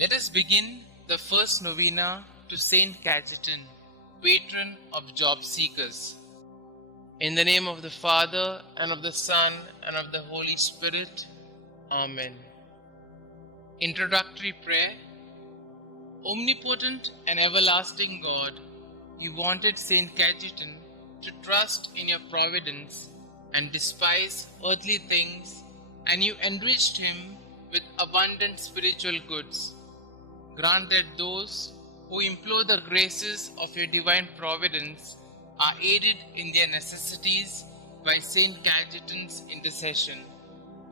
Let us begin the first novena to St Cajetan, patron of job seekers. In the name of the Father, and of the Son, and of the Holy Spirit. Amen. Introductory Prayer. Omnipotent and everlasting God, you wanted St Cajetan to trust in your providence and despise earthly things, and you enriched him with abundant spiritual goods. Grant that those who implore the graces of your divine providence are aided in their necessities by St. Cajetan's intercession.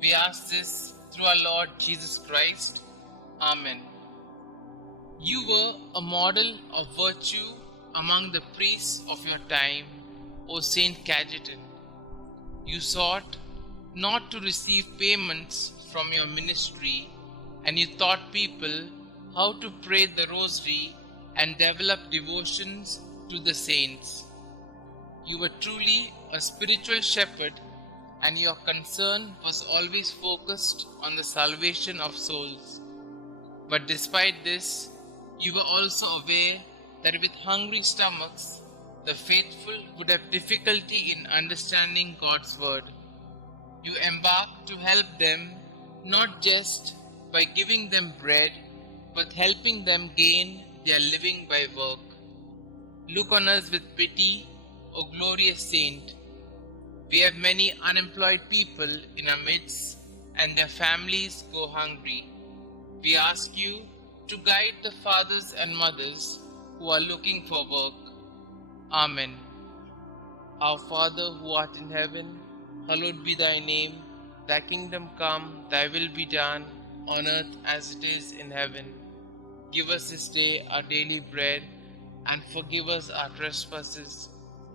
We ask this through our Lord Jesus Christ. Amen. You were a model of virtue among the priests of your time, O St. Cajetan. You sought not to receive payments from your ministry, and you taught people how to pray the rosary and develop devotions to the saints. You were truly a spiritual shepherd, and your concern was always focused on the salvation of souls. But despite this, you were also aware that with hungry stomachs, the faithful would have difficulty in understanding God's word. You embarked to help them not just by giving them bread, but helping them gain their living by work. Look on us with pity, O glorious saint. We have many unemployed people in our midst, and their families go hungry. We ask you to guide the fathers and mothers who are looking for work. Amen. Our Father who art in heaven, hallowed be thy name. Thy kingdom come, thy will be done, on earth as it is in heaven. Give us this day our daily bread, and forgive us our trespasses,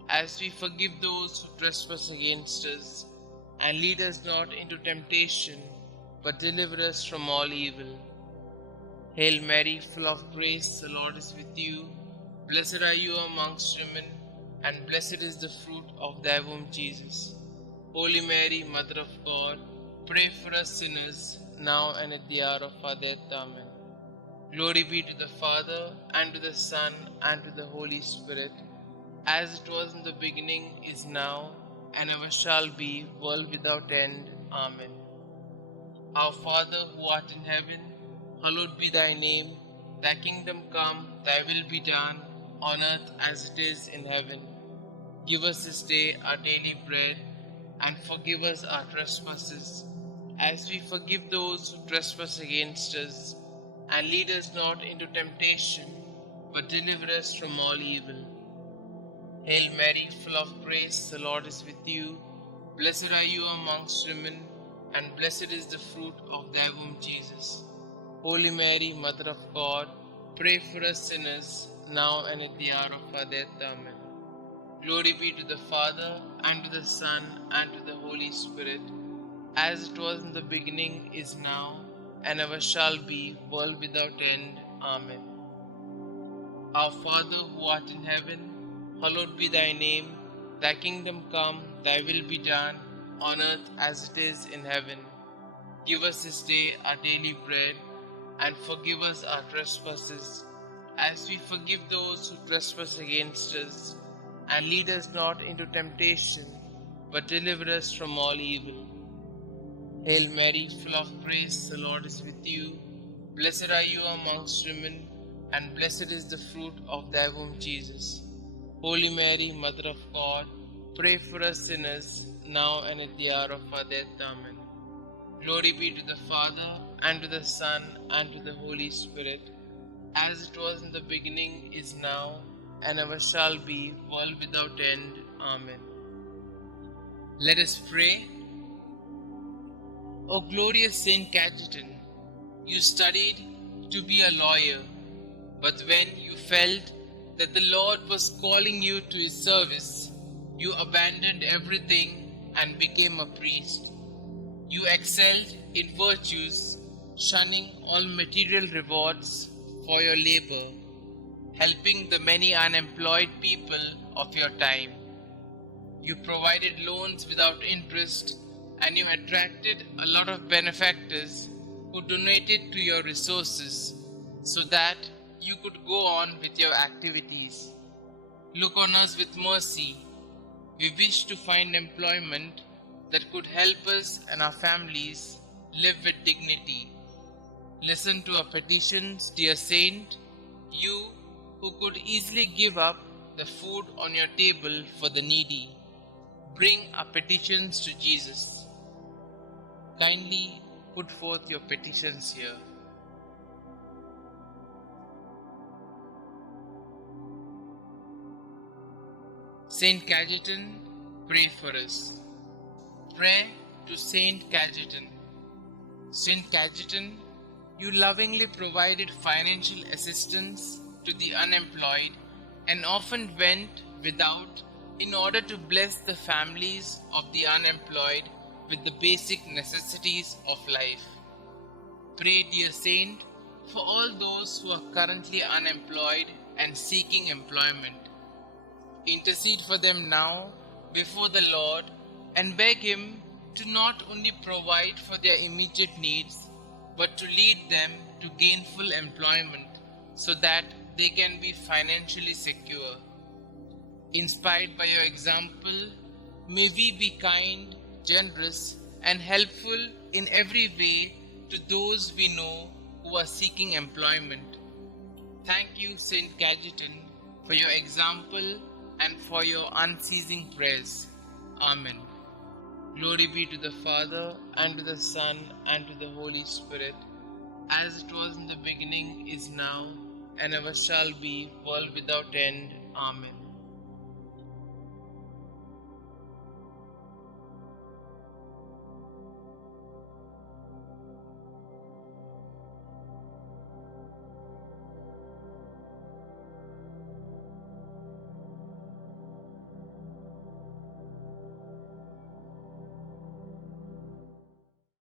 as we forgive those who trespass against us. And lead us not into temptation, but deliver us from all evil. Hail Mary, full of grace, the Lord is with you. Blessed are you amongst women, and blessed is the fruit of thy womb, Jesus. Holy Mary, Mother of God, pray for us sinners, now and at the hour of our death. Amen. Glory be to the Father, and to the Son, and to the Holy Spirit, as it was in the beginning, is now, and ever shall be, world without end. Amen. Our Father who art in heaven, hallowed be thy name. Thy kingdom come, thy will be done, on earth as it is in heaven. Give us this day our daily bread, and forgive us our trespasses, as we forgive those who trespass against us. And lead us not into temptation, but deliver us from all evil. Hail Mary, full of grace, the Lord is with you. Blessed are you amongst women, and blessed is the fruit of thy womb, Jesus. Holy Mary, Mother of God, pray for us sinners, now and at the hour of our death. Amen. Glory be to the Father, and to the Son, and to the Holy Spirit, as it was in the beginning, is now, and ever shall be, world without end. Amen. Our Father who art in heaven, hallowed be thy name. Thy kingdom come, thy will be done, on earth as it is in heaven. Give us this day our daily bread, and forgive us our trespasses, as we forgive those who trespass against us. And lead us not into temptation, but deliver us from all evil. Hail Mary, full of grace, the Lord is with you. Blessed are you amongst women, and blessed is the fruit of thy womb, Jesus. Holy Mary, Mother of God, pray for us sinners, now and at the hour of our death. Amen. Glory be to the Father, and to the Son, and to the Holy Spirit, as it was in the beginning, is now, and ever shall be, world without end. Amen. Let us pray. O glorious St. Cajetan, you studied to be a lawyer, but when you felt that the Lord was calling you to his service, you abandoned everything and became a priest. You excelled in virtues, shunning all material rewards for your labor, helping the many unemployed people of your time. You provided loans without interest, and you attracted a lot of benefactors who donated to your resources, so that you could go on with your activities. Look on us with mercy. We wish to find employment that could help us and our families live with dignity. Listen to our petitions, dear Saint, you who could easily give up the food on your table for the needy. Bring our petitions to Jesus. Kindly put forth your petitions here. St Cajetan, pray for us. Prayer to St Cajetan. St Cajetan, you lovingly provided financial assistance to the unemployed and often went without in order to bless the families of the unemployed with the basic necessities of life. Pray, dear Saint, for all those who are currently unemployed and seeking employment. Intercede for them now before the Lord and beg Him to not only provide for their immediate needs, but to lead them to gainful employment so that they can be financially secure. Inspired by your example, may we be kind, generous, and helpful in every way to those we know who are seeking employment. Thank you, St. Cajetan, for your example and for your unceasing prayers. Amen. Glory be to the Father, and to the Son, and to the Holy Spirit, as it was in the beginning, is now, and ever shall be, world without end. Amen.